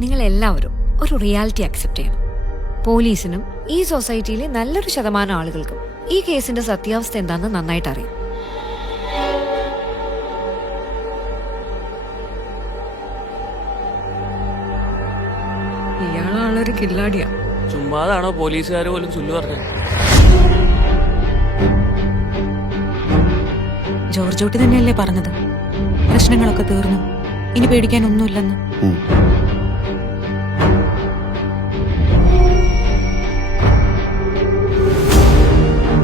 നിങ്ങൾ എല്ലാവരും ഒരു റിയാലിറ്റി അക്സെപ്റ്റ് ചെയ്യണം. പോലീസിനും ഈ സൊസൈറ്റിയിലെ നല്ലൊരു ശതമാനം ആളുകൾക്കും ഈ കേസിന്റെ സത്യാവസ്ഥ എന്താണെന്ന് നന്നായിട്ട് അറിയാം. ഇയാളാളൊരു കില്ലാടിയാ. ചുമ്മാതാണോ പോലീസുകാർ പോലും ചൊല്ലു പറഞ്ഞത്? ജോർജോട്ടി തന്നെയല്ലേ പറഞ്ഞത് പ്രശ്നങ്ങളൊക്കെ തീർന്നു, ഇനി പേടിക്കാനൊന്നുമില്ലെന്ന്.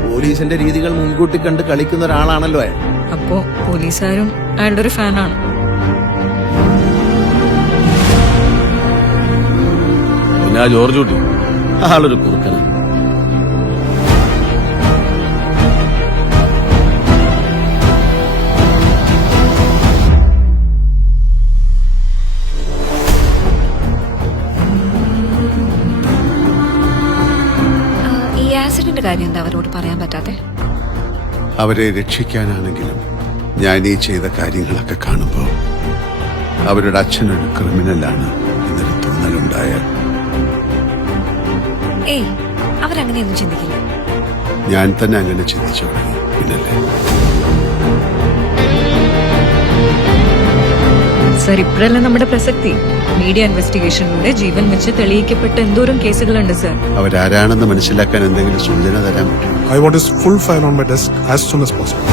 പോലീസിന്റെ രീതികൾ മുൻകൂട്ടി കണ്ട് കളിക്കുന്ന ഒരാളാണല്ലോ അയാൾ. അപ്പോ പോലീസുകാരും അയാളുടെ ഒരു ഫാനാണ്. പിന്നെ ആ ജോർജ് കുട്ടി ആളൊരു കുറുക്കനാണ്. ഈ ആക്സിഡന്റ് കാര്യം എന്താ അവരോട് പറയാൻ പറ്റാത്തെ? അവരെ രക്ഷിക്കാനാണെങ്കിലും ഞാൻ ഈ ചെയ്ത കാര്യങ്ങളൊക്കെ കാണുമ്പോൾ അവരുടെ അച്ഛനൊരു ക്രിമിനലാണ് എന്നൊരു തോന്നലുണ്ടായാൽ ഏയ്, അവരങ്ങനെയൊന്നും ചിന്തിക്കില്ല. ഞാൻ തന്നെ അങ്ങനെ ചിന്തിച്ചു തുടങ്ങി. പിന്നല്ലേ സർ, ഇപ്പോഴല്ല നമ്മുടെ പ്രസക്തി. മീഡിയ ഇൻവെസ്റ്റിഗേഷനിലൂടെ ജീവൻ വെച്ച് തെളിയിക്കപ്പെട്ട എന്തോരം കേസുകളുണ്ട് സർ. അവരാരാണെന്ന് മനസ്സിലാക്കാൻ എന്തെങ്കിലും സൂചന തരാൻ പറ്റും? I want his full file on my desk as soon as possible.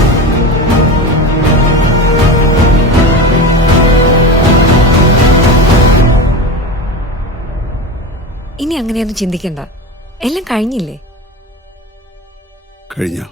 ഇനി അങ്ങനെയൊന്നും ചിന്തിക്കണ്ട, എല്ലാം കഴിഞ്ഞില്ലേ? കഴിഞ്ഞോ?